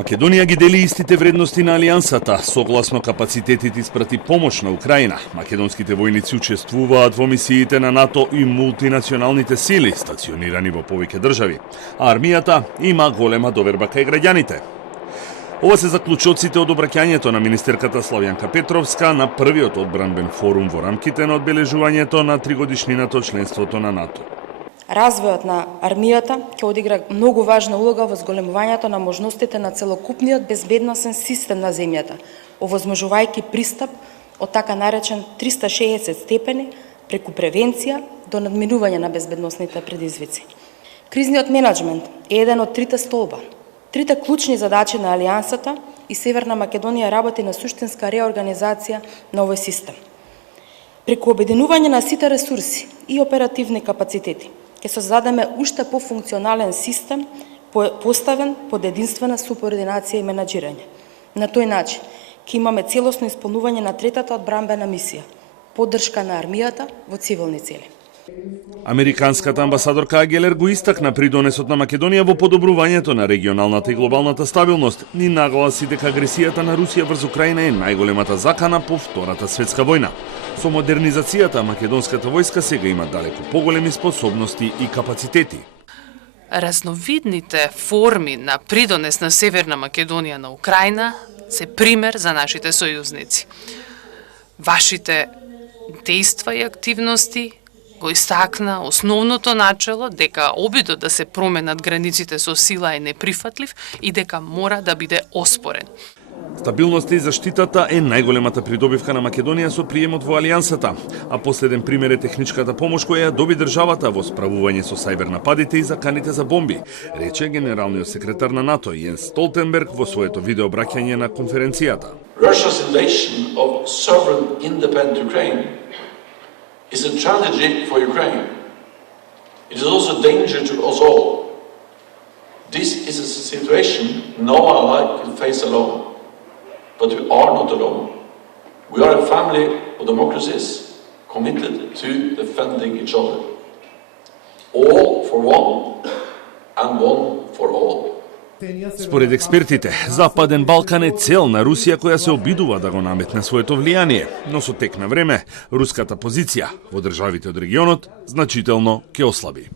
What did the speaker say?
Македонија ги дели истите вредности на алијансата, согласно капацитетите испрати помош на Украина. Македонските војници учествуваат во мисиите на НАТО и мултинационалните сили, стационирани во повеќе држави, а армијата има голема доверба кај граѓаните. Ова се заклучоците од обраќањето на министерката Славјанка Петровска на првиот одбранбен форум во рамките на одбележувањето на тригодишнината од членството на НАТО. Развојот на армијата ќе одигра многу важна улога во зголемувањето на можностите на целокупниот безбедносен систем на земјата, овозможувајќи пристап од така наречен 360 степени преку превенција до надминување на безбедносните предизвици. Кризниот менеджмент е еден од трите столба. Трите клучни задачи на Алијансата и Северна Македонија работи на суштинска реорганизација на овој систем. Преку обединување на сите ресурси и оперативни капацитети, ќе создадеме уште пофункционален систем поставен под единствена субординација и менаџирање. На тој начин ќе имаме целосно исполнување на третата одбранбена мисија – поддршка на армијата во цивилни цели. Американската амбасадорка Агелер го истакна придонесот на Македонија во подобрувањето на регионалната и глобалната стабилност и нагласи дека агресијата на Русија врз Украина е најголемата закана по Втората светска војна. Со модернизацијата македонската војска сега има далеку поголеми способности и капацитети. Разновидните форми на придонес на Северна Македонија на Украина се пример за нашите сојузници. Вашите дејства и активности го истакна основното начело дека обидот да се променат границите со сила е неприфатлив и дека мора да биде оспорен. Стабилноста и заштитата е најголемата придобивка на Македонија со приемот во Алијансата, а последен пример е техничката помош која ја доби државата во справување со сајбер нападите и заканите за бомби, рече генералниот секретар на НАТО Јенс Столтенберг во своето видеообраќање на конференцијата. Russia's invasion of sovereign independent Ukraine is a tragedy for Ukraine. It is also a danger to us all. This is a situation no ally can face alone. But we are not alone. We are a family of democracies committed to defending each other. All for one and one for all. Според експертите, Западен Балкан е цел на Русија која се обидува да го наметне своето влијание, но со тек на време, руската позиција во државите од регионот значително ќе ослаби.